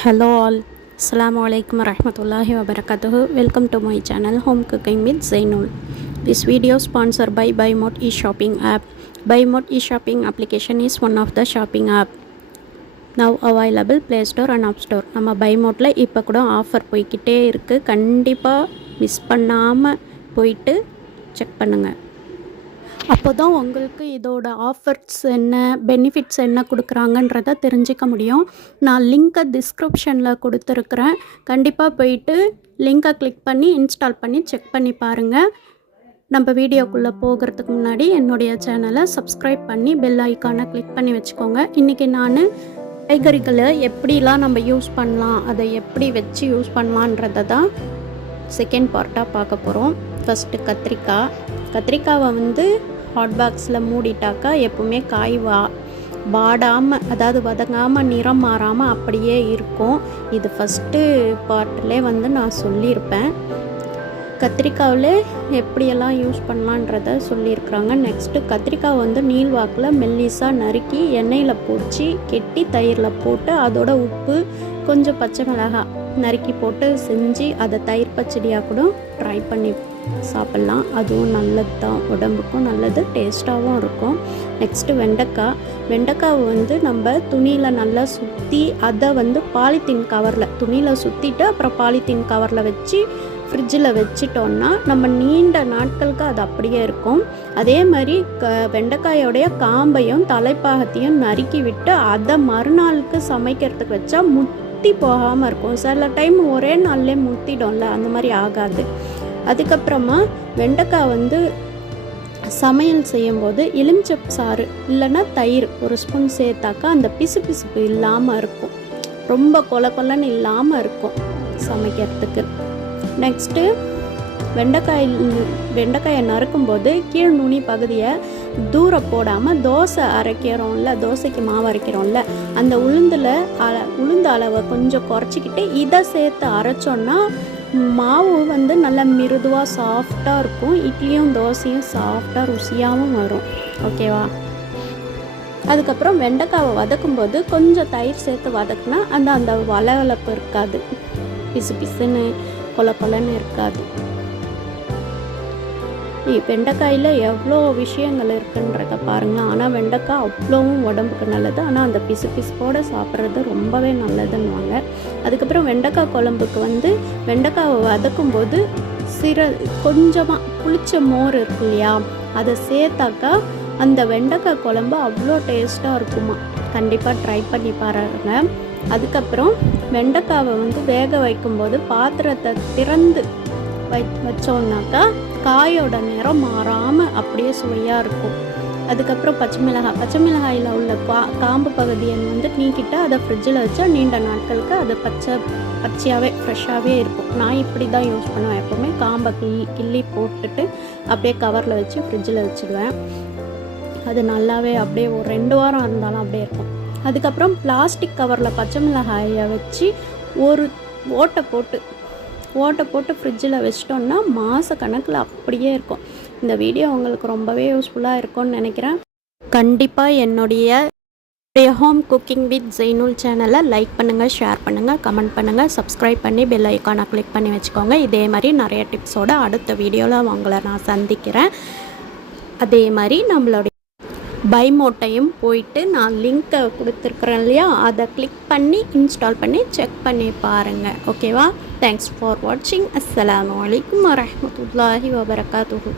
Hello all. Assalamu alaikum warahmatullahi wabarakatuh. Welcome to my channel Home Cooking with Zainul. This video sponsored by BuyMode e-shopping app. BuyMode e-shopping application is one of the shopping app now available Play Store and App Store. நம்ம BuyModeல இப்போ கூட offer போய்கிட்டே இருக்குது. கண்டிப்பாக miss பண்ணாமல் போயிட்டு check பண்ணுங்கள். அப்போ தான் உங்களுக்கு இதோட ஆஃபர்ஸ் என்ன, பெனிஃபிட்ஸ் என்ன கொடுக்குறாங்கன்றத தெரிஞ்சிக்க முடியும். நான் லிங்க்கை டிஸ்கிரிப்ஷனில் கொடுத்துருக்குறேன். கண்டிப்பாக போயிட்டு லிங்க்கை கிளிக் பண்ணி இன்ஸ்டால் பண்ணி செக் பண்ணி பாருங்கள். நம்ம வீடியோக்குள்ளே போகிறதுக்கு முன்னாடி என்னுடைய சேனலை சப்ஸ்கிரைப் பண்ணி பெல் ஐக்கானை கிளிக் பண்ணி வச்சுக்கோங்க. இன்றைக்கி நான் காய்கறிகளை எப்படிலாம் நம்ம யூஸ் பண்ணலாம், அதை எப்படி வச்சு யூஸ் பண்ணலான்றதை தான் செகண்ட் பார்ட்டாக பார்க்க போகிறோம். ஃபஸ்ட்டு கத்திரிக்காவை ஹாட் பாக்ஸில் மூடிட்டாக்கா எப்போவுமே காய் வாடாமல், அதாவது வதங்காமல், நிறம் மாறாமல் அப்படியே இருக்கும். இது ஃபஸ்ட்டு பார்ட்டிலே நான் சொல்லியிருப்பேன். கத்திரிக்காவில் எப்படியெல்லாம் யூஸ் பண்ணலான்றத சொல்லியிருக்கிறாங்க. நெக்ஸ்ட்டு கத்திரிக்காய் நீள்வாக்கில் மெல்லிஸாக நறுக்கி எண்ணெயில் பொரிச்சு கெட்டி தயிரில் போட்டு அதோட உப்பு கொஞ்சம் பச்சை மிளகாய் நறுக்கி போட்டு செஞ்சு அதை தயிர் பச்சடியாக கூட ட்ரை பண்ணி சாப்பிட்லாம். அதுவும் நல்லது தான், உடம்புக்கும் நல்லது, டேஸ்ட்டாகவும் இருக்கும். நெக்ஸ்ட்டு வெண்டைக்காவை நம்ம துணியில் நல்லா சுற்றி அதை பாலித்தீன் கவரில் துணியில் சுற்றிட்டு அப்புறம் பாலித்தீன் கவரில் வச்சு ஃப்ரிட்ஜில் வச்சிட்டோன்னா நம்ம நீண்ட நாட்களுக்கு அது அப்படியே இருக்கும். அதே மாதிரி வெண்டைக்காயோடைய காம்பையும் தலைப்பாகத்தையும் நறுக்கி விட்டு அதை மறுநாளுக்கு சமைக்கிறதுக்கு வச்சா முத்தி போகாமல் இருக்கும். சில டைம் ஒரே நாள்லேயே முத்திடும்ல, அந்த மாதிரி ஆகாது. அதுக்கப்புறமா வெண்டைக்காய் சமையல் செய்யும்போது எலுமிச்சை சாறு இல்லைன்னா தயிர் ஒரு ஸ்பூன் சேர்த்தாக்கா அந்த பிசுபிசுப்பு இல்லாமல் இருக்கும், ரொம்ப கொலன்னு இல்லாமல் இருக்கும் சமைக்கிறதுக்கு. நெக்ஸ்ட்டு வெண்டைக்காயை நறுக்கும்போது கீழ் நுனி பகுதியை தூரம் போடாமல் தோசைக்கு மாவு அரைக்கிறோம்ல, அந்த உளுந்து அளவை கொஞ்சம் குறைச்சிக்கிட்டு இதை சேர்த்து அரைச்சோன்னா மாவு நல்லா மிருதுவாக சாஃப்டாக இருக்கும். இட்லியும் தோசையும் சாஃப்டாக ருசியாகவும் வரும். ஓகேவா? அதுக்கப்புறம் வெண்டைக்காவை வதக்கும்போது கொஞ்சம் தயிர் சேர்த்து வதக்குனா அந்த வளவளப்பு இருக்காது, பிசுன்னு கொலன்னு இருக்காது. வெண்டைக்காயில் எவ்வளோ விஷயங்கள் இருக்குன்றத பாருங்கள். ஆனால் வெண்டைக்காய் அவ்வளோவும் உடம்புக்கு நல்லது. ஆனால் அந்த பிசுப்போடு சாப்பிட்றது ரொம்பவே நல்லதுன்னுவாங்க. அதுக்கப்புறம் வெண்டைக்காய் குழம்புக்கு வெண்டைக்காவை வதக்கும்போது கொஞ்சமாக புளிச்ச மோர் இருக்கு இல்லையா, அதை சேர்த்தாக்கா அந்த வெண்டைக்காய் குழம்பு அவ்வளோ டேஸ்ட்டாக இருக்குமா. கண்டிப்பாக ட்ரை பண்ணி பாருங்க. அதுக்கப்புறம் வெண்டைக்காவை வேக வைக்கும்போது பாத்திரத்தை திறந்து வச்சோன்னாக்கா காயோட நிறம் மாறாமல் அப்படியே சுவையாக இருக்கும். அதுக்கப்புறம் பச்சை மிளகாயில் உள்ள காம்பு பகுதியை நீக்கிட்டு அதை ஃப்ரிட்ஜில் வச்சா நீண்ட நாட்களுக்கு அது பச்சையாகவே ஃப்ரெஷ்ஷாகவே இருக்கும். நான் இப்படி தான் யூஸ் பண்ணுவேன். எப்போவுமே காம்பை கிள்ளி போட்டுட்டு அப்படியே கவரில் வச்சு ஃப்ரிட்ஜில் வச்சுடுவேன். அது நல்லாவே அப்படியே ஒரு 2 வாரம் இருந்தாலும் அப்படியே இருக்கும். அதுக்கப்புறம் பிளாஸ்டிக் கவரில் பச்சை மிளகாயை வச்சு ஒரு ஓட்டை போட்டு ஃப்ரிட்ஜில் வச்சிட்டோன்னா மாத கணக்கில் அப்படியே இருக்கும். இந்த வீடியோ உங்களுக்கு ரொம்பவே யூஸ்ஃபுல்லாக இருக்கும்னு நினைக்கிறேன். கண்டிப்பாக என்னுடைய ஹோம் குக்கிங் வித் ஜெய்னுல் சேனலை லைக் பண்ணுங்கள், ஷேர் பண்ணுங்கள், கமெண்ட் பண்ணுங்கள், சப்ஸ்கிரைப் பண்ணி பெல் ஐக்கானை கிளிக் பண்ணி வச்சுக்கோங்க. இதே மாதிரி நிறைய டிப்ஸோடு அடுத்த வீடியோவில் உங்களை நான் சந்திக்கிறேன். அதே மாதிரி நம்மளுடைய பைமோட்டையும் போயிட்டு நான் லிங்க்கை கொடுத்துருக்குறேன் இல்லையா, அதை கிளிக் பண்ணி இன்ஸ்டால் பண்ணி செக் பண்ணி பாருங்கள். ஓகேவா? தேங்க்ஸ் ஃபார் வாட்சிங். அஸ்ஸலாமு அலைக்கும் வரஹ்மத்துல்லாஹி வபரகாத்துஹு.